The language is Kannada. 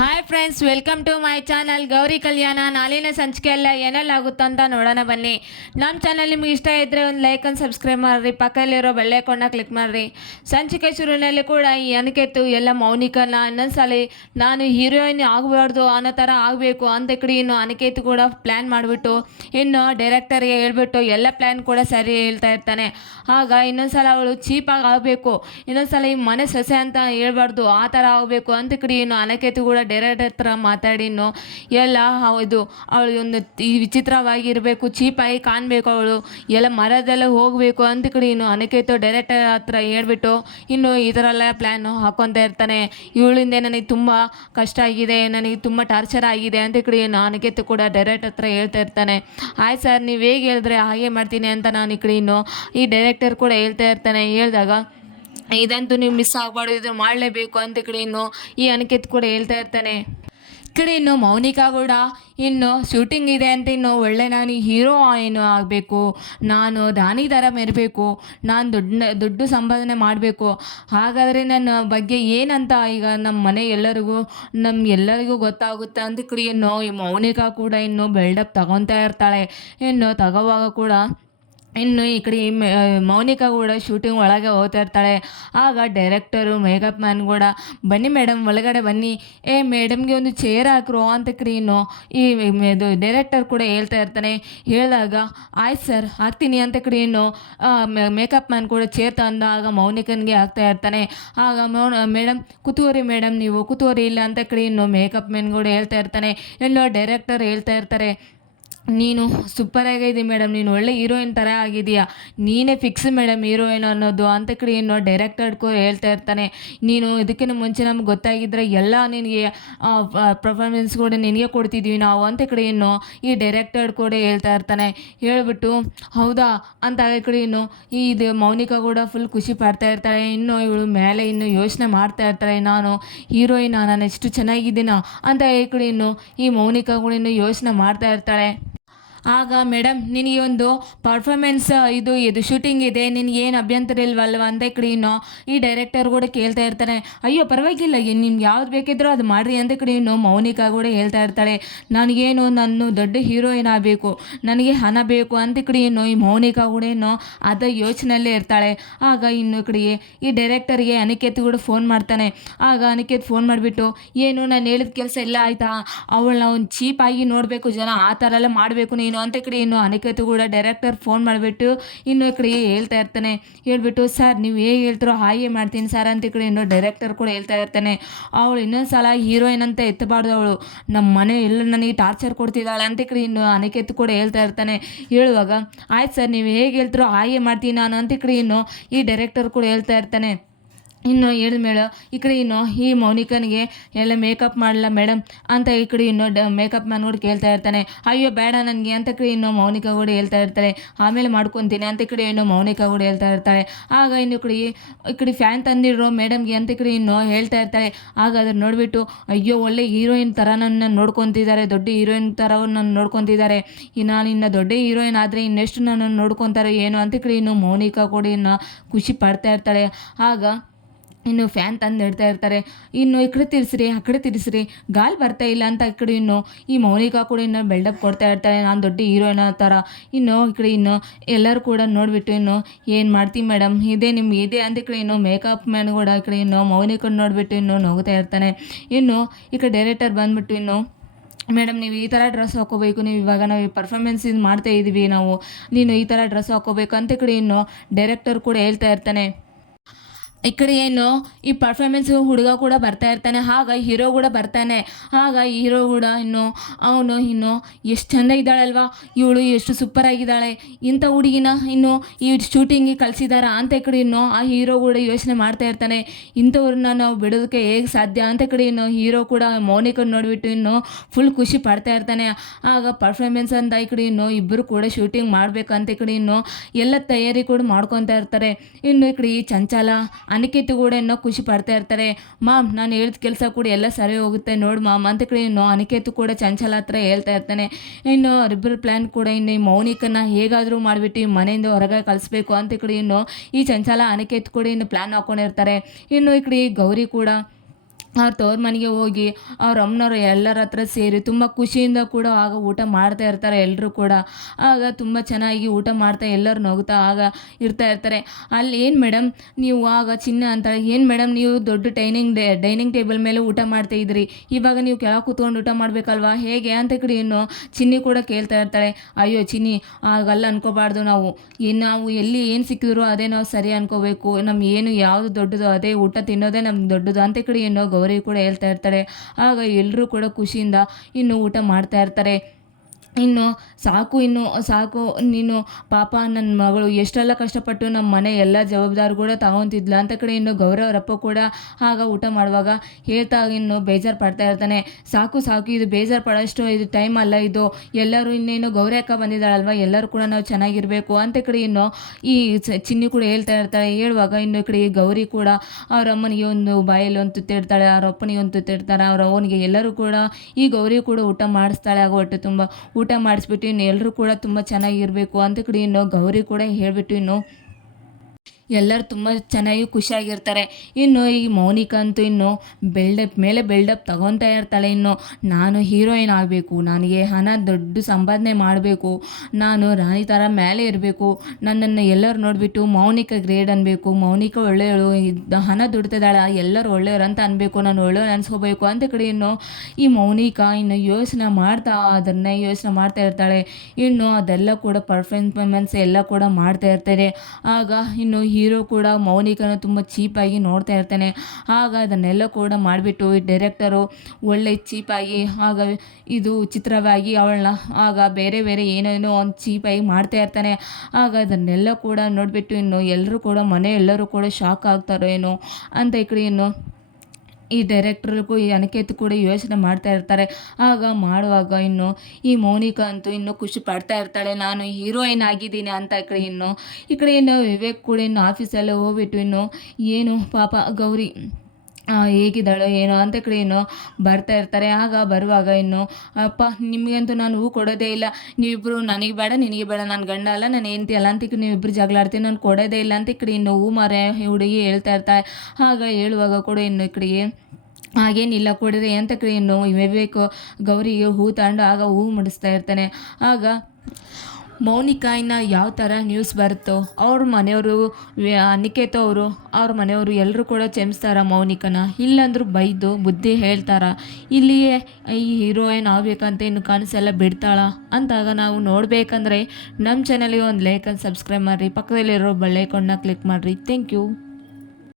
Hi friends, welcome to my channel Gauri Kalyana. ನಾಳಿನ ಸಂಚಿಕೆಯಲ್ಲ ಏನೆಲ್ಲ ಆಗುತ್ತೋ ಅಂತ ನೋಡೋಣ ಬನ್ನಿ. ನಮ್ಮ ಚಾನಲ್ ನಿಮ್ಗೆ ಇಷ್ಟ ಇದ್ದರೆ ಒಂದು ಲೈಕ್ ಅಂಡ್ ಸಬ್ಸ್ಕ್ರೈಬ್ ಮಾಡಿರಿ, ಪಕ್ಕದಲ್ಲಿರೋ ಬೆಳ್ಳೆಕೊಂಡ ಕ್ಲಿಕ್ ಮಾಡಿರಿ. ಸಂಚಿಕೆ ಶುರುವಿನಲ್ಲಿ ಕೂಡ ಈ ಅನಿಕೇತು ಎಲ್ಲ ಮೌನಿಕನ ಇನ್ನೊಂದ್ಸಲ ನಾನು ಹೀರೋಯಿನ್ ಆಗಬಾರ್ದು ಅನ್ನೋ ಥರ ಆಗಬೇಕು ಅಂತ ಕಡೆ ಇನ್ನು ಅನಿಕೇತು ಕೂಡ ಪ್ಲ್ಯಾನ್ ಮಾಡಿಬಿಟ್ಟು ಇನ್ನು ಡೈರೆಕ್ಟರ್ಗೆ ಹೇಳ್ಬಿಟ್ಟು ಎಲ್ಲ ಪ್ಲ್ಯಾನ್ ಕೂಡ ಸರಿ ಹೇಳ್ತಾ ಇರ್ತಾನೆ. ಆಗ ಇನ್ನೊಂದ್ಸಲ ಅವಳು ಚೀಪಾಗಿ ಆಗಬೇಕು, ಇನ್ನೊಂದ್ಸಲ ಈ ಮನೆ ಸೊಸೆ ಅಂತ ಹೇಳ್ಬಾರ್ದು, ಆ ಥರ ಆಗಬೇಕು ಅಂತ ಕಡೆ ಇನ್ನು ಅನಿಕೇತು ಕೂಡ ಡೈರೆಕ್ಟರ್ ಹತ್ರ ಮಾತಾಡಿನು ಎಲ್ಲ ಇದು ಅವಳು ಒಂದು ಈ ವಿಚಿತ್ರವಾಗಿರಬೇಕು, ಚೀಪಾಗಿ ಕಾಣಬೇಕು, ಅವಳು ಎಲ್ಲ ಮರದೆಲ್ಲ ಹೋಗಬೇಕು ಅಂತ ಕಡೆ ಇನ್ನು ಅನಿಕೇತು ಡೈರೆಕ್ಟರ್ ಹತ್ರ ಹೇಳ್ಬಿಟ್ಟು ಇನ್ನು ಈ ಥರ ಎಲ್ಲ ಪ್ಲ್ಯಾನು ಹಾಕ್ಕೊತಾ ಇರ್ತಾನೆ. ಇವಳಿಂದ ನನಗೆ ತುಂಬ ಕಷ್ಟ ಆಗಿದೆ, ನನಗೆ ತುಂಬ ಟಾರ್ಚರ್ ಆಗಿದೆ ಅಂತ ಕಡೆ ಇನ್ನು ಅನಿಕೇತು ಕೂಡ ಡೈರೆಕ್ಟರ್ ಹತ್ರ ಹೇಳ್ತಾ ಇರ್ತಾನೆ. ಆಯ್ತು ಸರ್, ನೀವು ಹೇಗೆ ಹೇಳಿದ್ರೆ ಹಾಗೆ ಮಾಡ್ತೀನಿ ಅಂತ ನಾನು ಈ ಕಡೆ ಇನ್ನು ಈ ಡೈರೆಕ್ಟರ್ ಕೂಡ ಹೇಳ್ತಾ ಇರ್ತಾನೆ. ಹೇಳಿದಾಗ ಇದಂತೂ ನೀವು ಮಿಸ್ ಆಗಬಾರ್ದು, ಇದು ಮಾಡಲೇಬೇಕು ಅಂತ ಕಡೆ ಇನ್ನು ಈ ಅನಿಕೇತ್ ಕೂಡ ಹೇಳ್ತಾ ಇರ್ತಾನೆ. ಕಡೆ ಇನ್ನು ಮೌನಿಕಾ ಕೂಡ ಇನ್ನು ಶೂಟಿಂಗ್ ಇದೆ ಅಂತ ಇನ್ನು ಒಳ್ಳೆ ನಾನು ಹೀರೋ ಏನು ಆಗಬೇಕು, ನಾನು ದಾನಿ ಥರ ಮೆರಬೇಕು, ನಾನು ದುಡ್ಡು ಸಂಪಾದನೆ ಮಾಡಬೇಕು, ಹಾಗಾದರೆ ನನ್ನ ಬಗ್ಗೆ ಏನಂತ ಈಗ ನಮ್ಮ ಮನೆ ಎಲ್ಲರಿಗೂ ಗೊತ್ತಾಗುತ್ತೆ ಅಂತ ಕಡೆ ಇನ್ನು ಈ ಮೌನಿಕಾ ಕೂಡ ಇನ್ನು ಬಿಲ್ಡಪ್ ತಗೊತಾ ಇರ್ತಾಳೆ. ಇನ್ನು ತಗೋವಾಗ ಕೂಡ ಇನ್ನು ಈ ಕಡೆ ಮೌನಿಕಾ ಕೂಡ ಶೂಟಿಂಗ್ ಒಳಗೆ ಹೋಗ್ತಾ ಇರ್ತಾಳೆ. ಆಗ ಡೈರೆಕ್ಟರು ಮೇಕಪ್ ಮ್ಯಾನ್ ಕೂಡ ಬನ್ನಿ ಮೇಡಮ್ ಒಳಗಡೆ ಬನ್ನಿ, ಮೇಡಮ್ಗೆ ಒಂದು ಚೇರ್ ಹಾಕ್ರು ಅಂತ ಕಡೆ ಇನ್ನು ಈ ಇದು ಡೈರೆಕ್ಟರ್ ಕೂಡ ಹೇಳ್ತಾ ಇರ್ತಾನೆ. ಹೇಳಿದಾಗ ಆಯ್ತು ಸರ್ ಹಾಕ್ತೀನಿ ಅಂತ ಕಡೆ ಇನ್ನು ಮೇಕಪ್ ಮ್ಯಾನ್ ಕೂಡ ಚೇರ್ ತಂದಾಗ ಮೌನಿಕನ್ಗೆ ಹಾಕ್ತಾ ಇರ್ತಾನೆ. ಆಗ ಮೇಡಮ್ ಕುತೂರಿ ಮೇಡಮ್, ನೀವು ಕುತೂರಿ ಇಲ್ಲ ಅಂತ ಕಡೆ ಇನ್ನು ಮೇಕಪ್ ಮ್ಯಾನ್ ಕೂಡ ಹೇಳ್ತಾ ಇರ್ತಾನೆ. ಇನ್ನು ಡೈರೆಕ್ಟರ್ ಹೇಳ್ತಾ ಇರ್ತಾರೆ, ನೀನು ಸೂಪರಾಗಿದೆ ಮೇಡಮ್, ನೀನು ಒಳ್ಳೆ ಹೀರೋಯಿನ್ ಥರ ಆಗಿದೆಯಾ, ನೀನೇ ಫಿಕ್ಸ್ ಮೇಡಮ್ ಹೀರೋಯಿನ್ ಅನ್ನೋದು ಅಂತ ಕಡೆ ಇನ್ನು ಡೈರೆಕ್ಟರ್ಗೂ ಹೇಳ್ತಾ ಇರ್ತಾನೆ. ನೀನು ಇದಕ್ಕಿಂತ ಮುಂಚೆ ನಮ್ಗೆ ಗೊತ್ತಾಗಿದ್ದರೆ ಎಲ್ಲ ನಿನಗೆ ಪರ್ಫಾರ್ಮೆನ್ಸ್ ಕೂಡ ನಿನಗೆ ಕೊಡ್ತಿದ್ವಿ ನಾವು ಅಂತ ಕಡೆ ಇನ್ನು ಈ ಡೈರೆಕ್ಟರ್ ಕೂಡ ಹೇಳ್ತಾ ಇರ್ತಾನೆ. ಹೇಳ್ಬಿಟ್ಟು ಹೌದಾ ಅಂತ ಈ ಕಡೆ ಇನ್ನು ಇದು ಮೌನಿಕಾ ಕೂಡ ಫುಲ್ ಖುಷಿ ಪಡ್ತಾ ಇರ್ತಾಳೆ. ಇನ್ನು ಇವಳು ಮೇಲೆ ಇನ್ನು ಯೋಚನೆ ಮಾಡ್ತಾ ಇರ್ತಾಳೆ, ನಾನು ಹೀರೋಯಿನ, ನಾನು ಎಷ್ಟು ಚೆನ್ನಾಗಿದ್ದೀನ ಅಂತ ಈ ಕಡೆ ಇನ್ನು ಈ ಮೌನಿಕಾ ಕೂಡ ಇನ್ನು ಯೋಚನೆ ಮಾಡ್ತಾ ಇರ್ತಾಳೆ. ಆಗ ಮೇಡಮ್ ನಿನಗೆ ಒಂದು ಪರ್ಫಾರ್ಮೆನ್ಸ್ ಇದು ಶೂಟಿಂಗ್ ಇದೆ, ನಿನಗೇನು ಅಭ್ಯಂತರ ಇಲ್ವಲ್ವ ಅಂತ ಕಡೆ ಇನ್ನು ಈ ಡೈರೆಕ್ಟರ್ ಕೂಡ ಕೇಳ್ತಾ ಇರ್ತಾನೆ. ಅಯ್ಯೋ ಪರವಾಗಿಲ್ಲ, ನಿಮ್ಗೆ ಯಾವ್ದು ಬೇಕಿದ್ರೂ ಅದು ಮಾಡಿರಿ ಅಂತ ಕಡೆ ಇನ್ನು ಮೌನಿಕಾ ಕೂಡ ಹೇಳ್ತಾ ಇರ್ತಾಳೆ. ನನಗೇನು ನಾನು ದೊಡ್ಡ ಹೀರೋಯಿನ್ ಆಗಬೇಕು, ನನಗೆ ಹಣ ಬೇಕು ಅಂತ ಕಡೆ ಇನ್ನು ಈ ಮೌನಿಕಾ ಕೂಡ ಇನ್ನು ಅದ ಯೋಚನೆಯಲ್ಲೇ ಇರ್ತಾಳೆ. ಆಗ ಇನ್ನು ಕಡೆಗೆ ಈ ಡೈರೆಕ್ಟರ್ಗೆ ಅನಿಕೇತ್ ಕೂಡ ಫೋನ್ ಮಾಡ್ತಾನೆ. ಆಗ ಅನಿಕೇತ್ ಫೋನ್ ಮಾಡಿಬಿಟ್ಟು, ಏನು ನಾನು ಹೇಳಿದ ಕೆಲಸ ಎಲ್ಲ ಆಯಿತಾ, ಅವಳನ್ನ ಒಂದು ಚೀಪಾಗಿ ನೋಡಬೇಕು ಜನ, ಆ ಥರ ಎಲ್ಲ ಮಾಡಬೇಕು ನೀನು ಅಂತ ಕಡೆ ಇನ್ನು ಅನಿಕೇತ್ ಕೂಡ ಡೈರೆಕ್ಟರ್ ಫೋನ್ ಮಾಡಿಬಿಟ್ಟು ಇನ್ನು ಈ ಕಡೆ ಹೇಳ್ತಾ ಇರ್ತಾನೆ. ಹೇಳ್ಬಿಟ್ಟು ಸರ್ ನೀವು ಹೇಗೆ ಹೇಳ್ತಾರೋ ಹಾಗೆ ಮಾಡ್ತೀನಿ ಸರ್ ಅಂತ ಕಡೆ ಇನ್ನು ಡೈರೆಕ್ಟರ್ ಕೂಡ ಹೇಳ್ತಾ ಇರ್ತಾನೆ. ಅವಳು ಇನ್ನೊಂದು ಸಲ ಹೀರೋಯಿನ್ ಅಂತ ಎತ್ತಬಾರ್ದು, ಅವಳು ನಮ್ಮ ಮನೆ ಎಲ್ಲ ನನಗೆ ಟಾರ್ಚರ್ ಕೊಡ್ತಿದ್ದಾಳೆ ಅಂತ ಕಡೆ ಇನ್ನು ಅನಿಕೇತ್ ಕೂಡ ಹೇಳ್ತಾ ಇರ್ತಾನೆ. ಹೇಳುವಾಗ ಆಯ್ತು ಸರ್ ನೀವು ಹೇಗೆ ಹೇಳ್ತಾರೋ ಹಾಗೆ ಮಾಡ್ತೀನಿ ನಾನು ಅಂತ ಕಡೆ ಇನ್ನು ಈ ಡೈರೆಕ್ಟರ್ ಕೂಡ ಹೇಳ್ತಾ ಇರ್ತಾನೆ. ಇನ್ನು ಹೇಳಿದ್ಮೇಲೆ ಈ ಕಡೆ ಇನ್ನು ಈ ಮೌನಿಕನಿಗೆ ಎಲ್ಲ ಮೇಕಪ್ ಮಾಡಲ್ಲ ಮೇಡಮ್ ಅಂತ ಈ ಕಡೆ ಇನ್ನು ಮೇಕಪ್ ಮ್ಯಾನ್ ಕೂಡ ಕೇಳ್ತಾ ಇರ್ತಾನೆ. ಅಯ್ಯೋ ಬೇಡ ನನಗೆ ಅಂತ ಕಡೆ ಇನ್ನು ಮೌನಿಕಾ ಕೂಡ ಹೇಳ್ತಾ ಇರ್ತಾರೆ. ಆಮೇಲೆ ಮಾಡ್ಕೊತೀನಿ ಅಂತ ಕಡೆ ಇನ್ನು ಮೌನಿಕಾ ಕೂಡ ಹೇಳ್ತಾ ಇರ್ತಾಳೆ. ಆಗ ಇನ್ನು ಈ ಕಡೆ ಫ್ಯಾನ್ ತಂದಿರೋ ಮೇಡಮ್ಗೆ ಅಂತ ಕಡೆ ಇನ್ನು ಹೇಳ್ತಾ ಇರ್ತಾಳೆ. ಆಗ ಅದನ್ನು ನೋಡಿಬಿಟ್ಟು ಅಯ್ಯೋ ಒಳ್ಳೆ ಹೀರೋಯಿನ್ ಥರ ನನ್ನ ನೋಡ್ಕೊತಿದ್ದಾರೆ, ದೊಡ್ಡ ಹೀರೋಯಿನ್ ಥರ ನನ್ನ ನೋಡ್ಕೊತಿದ್ದಾರೆ, ನಾನು ಇನ್ನು ದೊಡ್ಡ ಹೀರೋಯಿನ್ ಆದರೆ ಇನ್ನೆಷ್ಟು ನನ್ನನ್ನು ನೋಡ್ಕೊತಾರೆ ಏನು ಅಂತ ಕಡೆ ಇನ್ನು ಮೌನಿಕಾ ಕೂಡ ಇನ್ನು ಖುಷಿ ಪಡ್ತಾ ಇರ್ತಾಳೆ. ಆಗ ಇನ್ನು ಫ್ಯಾನ್ ತಂದು ಇಡ್ತಾ ಇರ್ತಾರೆ. ಇನ್ನು ಈ ಕಡೆ ತಿರ್ಸ್ರಿ ಆ ಕಡೆ ತಿರ್ಸ್ರಿ, ಗಾಳಿ ಬರ್ತಾ ಇಲ್ಲ ಅಂತ ಈ ಕಡೆ ಇನ್ನು ಈ ಮೌನಿಕಾ ಕೂಡ ಇನ್ನು ಬಿಲ್ಡಪ್ ಕೊಡ್ತಾ ಇರ್ತಾಳೆ, ನಾನು ದೊಡ್ಡ ಹೀರೋಯಿನ್ ಥರ. ಇನ್ನು ಈ ಕಡೆ ಇನ್ನು ಎಲ್ಲರೂ ಕೂಡ ನೋಡಿಬಿಟ್ಟು ಇನ್ನು ಏನು ಮಾಡ್ತೀವಿ ಮೇಡಮ್ ಇದೇ ನಿಮ್ಗೆ ಇದೆ ಅಂತ ಕಡೆ ಇನ್ನು ಮೇಕಪ್ ಮ್ಯಾನ್ ಕೂಡ ಈ ಕಡೆ ಇನ್ನು ಮೌನಿಕಾ ನೋಡಿಬಿಟ್ಟು ಇನ್ನು ನಗುತ್ತಾ ಇರ್ತಾನೆ. ಇನ್ನು ಈ ಕಡೆ ಡೈರೆಕ್ಟರ್ ಬಂದುಬಿಟ್ಟು ಇನ್ನು ಮೇಡಮ್ ನೀವು ಈ ಥರ ಡ್ರೆಸ್ ಹಾಕೋಬೇಕು, ನೀವು ಇವಾಗ ನಾವು ಈ ಪರ್ಫಾರ್ಮೆನ್ಸ್ ಇದು ಮಾಡ್ತಾ ಇದ್ದೀವಿ ನಾವು, ನೀನು ಈ ಥರ ಡ್ರೆಸ್ ಹಾಕೋಬೇಕು ಅಂತ ಕಡೆ ಇನ್ನು ಡೈರೆಕ್ಟರ್ ಕೂಡ ಹೇಳ್ತಾ ಇರ್ತಾನೆ. ಈ ಕಡೆ ಏನು ಈ ಪರ್ಫಾರ್ಮೆನ್ಸ್ ಹುಡುಗ ಕೂಡ ಬರ್ತಾ ಇರ್ತಾನೆ. ಆಗ ಹೀರೋ ಕೂಡ ಬರ್ತಾನೆ. ಆಗ ಹೀರೋ ಕೂಡ ಅವನು ಎಷ್ಟು ಚೆಂದ ಇದ್ದಾಳಲ್ವಾ ಇವಳು, ಎಷ್ಟು ಸೂಪರ್ ಆಗಿದ್ದಾಳೆ, ಇಂಥ ಹುಡುಗಿನ ಇನ್ನು ಈ ಶೂಟಿಂಗಿಗೆ ಕಳಿಸಿದಾರ ಅಂತ ಈ ಕಡೆ ಇನ್ನು ಆ ಹೀರೋ ಕೂಡ ಯೋಚನೆ ಮಾಡ್ತಾ ಇರ್ತಾನೆ. ಇಂಥವ್ರನ್ನ ನಾವು ಬಿಡೋದಕ್ಕೆ ಹೇಗೆ ಸಾಧ್ಯ ಅಂತ ಕಡೆ ಇನ್ನು ಹೀರೋ ಕೂಡ ಮೌನಿಕನ್ನು ನೋಡಿಬಿಟ್ಟು ಇನ್ನು ಫುಲ್ ಖುಷಿ ಪಡ್ತಾ ಇರ್ತಾನೆ. ಆಗ ಪರ್ಫಾರ್ಮೆನ್ಸ್ ಅಂತ ಈ ಕಡೆ ಇನ್ನು ಇಬ್ಬರು ಕೂಡ ಶೂಟಿಂಗ್ ಮಾಡಬೇಕಂತ ಈ ಕಡೆ ಇನ್ನು ಎಲ್ಲ ತಯಾರಿ ಕೂಡ ಮಾಡ್ಕೊತಾ ಇರ್ತಾರೆ. ಇನ್ನು ಈ ಕಡೆ ಈ ಚಂಚಲ ಅನಿಕೇತ್ ಕೂಡ ಇನ್ನೂ ಖುಷಿ ಪಡ್ತಾ ಇರ್ತಾರೆ. ಮಾಮ್ ನಾನು ಹೇಳಿದ ಕೆಲಸ ಕೂಡ ಎಲ್ಲ ಸರಿ ಹೋಗುತ್ತೆ ನೋಡಿ ಮಾಮ್ ಅಂತ ಕಡೆ ಇನ್ನು ಅನಿಕೇತ್ ಕೂಡ ಚಂಚಲ ಹತ್ರ ಹೇಳ್ತಾ ಇರ್ತಾನೆ. ಇನ್ನು ಅವರಿಬ್ಬರ ಪ್ಲ್ಯಾನ್ ಕೂಡ ಇನ್ನು ಈ ಮೌನಿಕನ್ನ ಹೇಗಾದರೂ ಮಾಡಿಬಿಟ್ಟು ಈ ಮನೆಯಿಂದ ಹೊರಗೆ ಕಳಿಸ್ಬೇಕು ಅಂತ ಕಡೆ ಇನ್ನು ಈ ಚಂಚಲ ಅನಿಕೇತ್ ಕೂಡ ಇನ್ನು ಪ್ಲ್ಯಾನ್ ಹಾಕ್ಕೊಂಡಿರ್ತಾರೆ. ಇನ್ನು ಈ ಕಡೆ ಗೌರಿ ಕೂಡ ಅವ್ರ ತವ್ರ ಮನೆಗೆ ಹೋಗಿ ಅವ್ರ ಅಮ್ಮನವ್ರು ಎಲ್ಲರ ಹತ್ರ ಸೇರಿ ತುಂಬ ಖುಷಿಯಿಂದ ಕೂಡ ಆಗ ಊಟ ಮಾಡ್ತಾ ಇರ್ತಾರೆ ಎಲ್ಲರೂ ಕೂಡ. ಆಗ ತುಂಬ ಚೆನ್ನಾಗಿ ಊಟ ಮಾಡ್ತಾ ಎಲ್ಲರೂ ನಗುತ್ತಾ ಆಗ ಇರ್ತಾ ಇರ್ತಾರೆ. ಅಲ್ಲಿ ಏನು ಮೇಡಮ್ ನೀವು ಆಗ ಚಿನ್ನ ಅಂತಾಳೆ, ಏನು ಮೇಡಮ್ ನೀವು ದೊಡ್ಡ ಡೈನಿಂಗ್ ಟೇಬಲ್ ಮೇಲೆ ಊಟ ಮಾಡ್ತಾ ಇದ್ರಿ, ಇವಾಗ ನೀವು ಕೆಳಗೆ ಕೂತ್ಕೊಂಡು ಊಟ ಮಾಡಬೇಕಲ್ವಾ ಹೇಗೆ ಅಂತ ಈ ಕಡೆ ಇನ್ನು ಚಿನ್ನಿ ಕೂಡ ಕೇಳ್ತಾ ಇರ್ತಾಳೆ. ಅಯ್ಯೋ ಚಿನ್ನಿ ಆಗಲ್ಲ ಅನ್ಕೋಬಾರ್ದು ನಾವು ಎಲ್ಲಿ ಏನು ಸಿಕ್ಕಿದ್ರು ಅದೇ ನಾವು ಸರಿ ಅನ್ಕೋಬೇಕು, ನಮ್ಗೆ ಏನು ಯಾವುದು ದೊಡ್ಡದು ಅದೇ ಊಟ ತಿನ್ನೋದೇ ನಮ್ಗೆ ದೊಡ್ಡದು ಅಂತ ಈ ಕಡೆ ಏನೋ ಗೌರಿ ಕೂಡ ಹೇಳ್ತಾ ಇರ್ತಾರೆ. ಆಗ ಎಲ್ಲರೂ ಕೂಡ ಖುಷಿಯಿಂದ ಇನ್ನು ಊಟ ಮಾಡ್ತಾ ಇರ್ತಾರೆ. ಇನ್ನು ಸಾಕು ನೀನು ಪಾಪ ನನ್ನ ಮಗಳು ಎಷ್ಟೆಲ್ಲ ಕಷ್ಟಪಟ್ಟು ನಮ್ಮ ಮನೆ ಎಲ್ಲ ಜವಾಬ್ದಾರಿ ಕೂಡ ತಗೊತಿದ್ಲ ಅಂತ ಕಡೆ ಇನ್ನು ಗೌರವರಪ್ಪ ಕೂಡ ಆಗ ಊಟ ಮಾಡುವಾಗ ಹೇಳ್ತಾ ಇನ್ನು ಬೇಜಾರು ಪಡ್ತಾ ಇರ್ತಾನೆ. ಸಾಕು ಸಾಕು ಇದು ಬೇಜಾರು ಪಡೋಷ್ಟು ಇದು ಟೈಮ್ ಅಲ್ಲ ಇದು, ಎಲ್ಲರೂ ಇನ್ನೇನು ಗೌರಿ ಅಕ್ಕ ಬಂದಿದ್ದಾಳಲ್ವ ಎಲ್ಲರೂ ಕೂಡ ನಾವು ಚೆನ್ನಾಗಿರಬೇಕು ಅಂತ ಕಡೆ ಇನ್ನು ಈ ಚಿನ್ನಿ ಕೂಡ ಹೇಳ್ತಾ ಇರ್ತಾಳೆ. ಹೇಳುವಾಗ ಇನ್ನು ಈ ಕಡೆ ಗೌರಿ ಕೂಡ ಅವ್ರ ಅಮ್ಮನಿಗೆ ಒಂದು ಬಾಯಲ್ಲಿ ಒಂದು ತುತ್ತಿಡ್ತಾಳೆ, ಅವ್ರ ಅಪ್ಪನಿಗೆ ಒಂದು ತುತ್ತಿಡ್ತಾರೆ, ಅವ್ರ ಅವನಿಗೆ ಎಲ್ಲರೂ ಕೂಡ ಈ ಗೌರಿ ಕೂಡ ಊಟ ಮಾಡಿಸ್ತಾಳೆ. ಆಗ ಹೊಟ್ಟೆ ತುಂಬ ಊಟ ಮಾಡಿಸ್ಬಿಟ್ಟು ಇನ್ನು ಎಲ್ಲರೂ ಕೂಡ ತುಂಬ ಚೆನ್ನಾಗಿರಬೇಕು ಅಂತ ಕಡೆ ಇನ್ನು ಗೌರಿ ಕೂಡ ಹೇಳಿಬಿಟ್ಟು ಇನ್ನು ಎಲ್ಲರೂ ತುಂಬ ಚೆನ್ನಾಗಿ ಖುಷಿಯಾಗಿರ್ತಾರೆ. ಇನ್ನು ಈ ಮೌನಿಕಾ ಅಂತೂ ಇನ್ನು ಬಿಲ್ಡಪ್ ತಗೊತಾ ಇರ್ತಾಳೆ. ಇನ್ನು ನಾನು ಹೀರೋಯಿನ್ ಆಗಬೇಕು, ನನಗೆ ಹಣ ದೊಡ್ಡ ಸಂಪಾದನೆ ಮಾಡಬೇಕು, ನಾನು ರಾಣಿ ಥರ ಮೇಲೆ ಇರಬೇಕು, ನನ್ನನ್ನು ಎಲ್ಲರೂ ನೋಡಿಬಿಟ್ಟು ಮೌನಿಕಾ ಗ್ರೇಡ್ ಅನ್ಬೇಕು, ಮೌನಿಕಾ ಒಳ್ಳೆಯವಳು, ಹಣ ದುಡ್ತಿದ್ದಾಳೆ, ಎಲ್ಲರೂ ಒಳ್ಳೆಯವರು ಅಂತ ಅನ್ಬೇಕು, ನಾನು ಒಳ್ಳೆಯವ್ರು ಅನ್ಸ್ಕೋಬೇಕು ಅಂತ ಕಡೆ ಇನ್ನು ಈ ಮೌನಿಕಾ ಇನ್ನು ಯೋಚನೆ ಮಾಡ್ತಾ ಇರ್ತಾಳೆ. ಇನ್ನು ಅದೆಲ್ಲ ಕೂಡ ಪರ್ಫಾರ್ಮೆನ್ಸ್ ಎಲ್ಲ ಕೂಡ ಮಾಡ್ತಾ ಇರ್ತಾರೆ. ಆಗ ಇನ್ನು ಹೀರೋ ಕೂಡ ಮೌನಿಕನ ತುಂಬ ಚೀಪಾಗಿ ನೋಡ್ತಾ ಇರ್ತಾನೆ. ಆಗ ಅದನ್ನೆಲ್ಲ ಕೂಡ ಮಾಡಿಬಿಟ್ಟು ಈ ಡೈರೆಕ್ಟರು ಒಳ್ಳೆ ಚೀಪಾಗಿ ಆಗ ಇದು ಚಿತ್ರವಾಗಿ ಅವಳನ್ನ ಆಗ ಬೇರೆ ಏನೇನೋ ಒಂದು ಚೀಪಾಗಿ ಮಾಡ್ತಾ ಇರ್ತಾನೆ. ಆಗ ಅದನ್ನೆಲ್ಲ ಕೂಡ ನೋಡಿಬಿಟ್ಟು ಇನ್ನು ಎಲ್ಲರೂ ಕೂಡ ಎಲ್ಲರೂ ಕೂಡ ಶಾಕ್ ಆಗ್ತಾರೋ ಏನೋ ಅಂತ ಈ ಕಡೆ ಇನ್ನು ಈ ಡೈರೆಕ್ಟರ್ಗೂ ಈ ಅನಿಕೇತ್ ಕೂಡ ಯೋಚನೆ ಮಾಡ್ತಾ ಇರ್ತಾರೆ. ಆಗ ಮಾಡುವಾಗ ಇನ್ನು ಈ ಮೌನಿಕಾ ಅಂತೂ ಇನ್ನೂ ಖುಷಿ ಪಡ್ತಾ ಇರ್ತಾಳೆ, ನಾನು ಹೀರೋಯಿನ್ ಆಗಿದ್ದೀನಿ ಅಂತ. ಈ ಕಡೆ ಇನ್ನು ವಿವೇಕ್ ಕೂಡ ಇನ್ನು ಆಫೀಸಲ್ಲೇ ಹೋಗ್ಬಿಟ್ಟು ಇನ್ನು ಏನು ಪಾಪ ಗೌರಿ ಹೇಗಿದ್ದಾಳೋ ಏನೋ ಅಂತ ಕಡೆ ಇನ್ನು ಬರ್ತಾ ಇರ್ತಾರೆ. ಆಗ ಬರುವಾಗ ಇನ್ನು ಅಪ್ಪ ನಿಮಗಂತೂ ನಾನು ಹೂ ಕೊಡೋದೇ ಇಲ್ಲ, ನೀವಿಬ್ಬರು ನನಗೆ ಬೇಡ ನಿನಗೆ ಬೇಡ, ನಾನು ಗಂಡ ಅಲ್ಲ ನಾನು ಹೆಂಡ್ತಿ ಅಲ್ಲ ಅಂತ ನೀವಿಬ್ಬರು ಜಗಳ ಆಡ್ತೀನಿ, ನಾನು ಕೊಡೋದೇ ಇಲ್ಲ ಅಂತ ಈ ಕಡೆ ಇನ್ನು ಹೂ ಮಾರೇ ಹುಡುಗಿ ಹೇಳ್ತಾ ಇರ್ತಾಳೆ. ಆಗ ಹೇಳುವಾಗ ಕೂಡ ಇನ್ನು ಈ ಕಡೆಗೆ ಹಾಗೇನಿಲ್ಲ ಕೊಡಿರಿ ಅಂತ ಕಡೆ ಇನ್ನು ವಿವೇಕ್ ಗೌರಿಗೆ ಹೂ ತಗೊಂಡು ಆಗ ಹೂ ಮುಡಿಸ್ತಾ ಇರ್ತಾನೆ. ಆಗ ಮೌನಿಕಾ ಇನ್ನು ಯಾವ ಥರ ನ್ಯೂಸ್ ಬರುತ್ತೋ ಅವ್ರ ಮನೆಯವರು ಅನಿಕೇತ್ ಅವ್ರ ಮನೆಯವರು ಎಲ್ಲರೂ ಕೂಡ ಚೆಮ್ಸ್ತಾರ ಮೌನಿಕನ, ಇಲ್ಲಾಂದ್ರೂ ಬೈದು ಬುದ್ಧಿ ಹೇಳ್ತಾರ. ಇಲ್ಲಿಯೇ ಈ ಹೀರೋಯಿನ್ ಆಗ್ಬೇಕಂತ ಇನ್ನು ಕನಸೆಲ್ಲ ಬಿಡ್ತಾಳ ಅಂತಾಗ ನಾವು ನೋಡಬೇಕಂದ್ರೆ ನಮ್ಮ ಚಾನಲ್ಗೆ ಒಂದು ಲೈಕ್ ಅಂಡ್ ಸಬ್ಸ್ಕ್ರೈಬ್ ಮಾಡಿರಿ, ಪಕ್ಕದಲ್ಲಿರೋ ಬೆಲ್ಲೈಕನ್ನ ಕ್ಲಿಕ್ ಮಾಡಿರಿ. Thank you.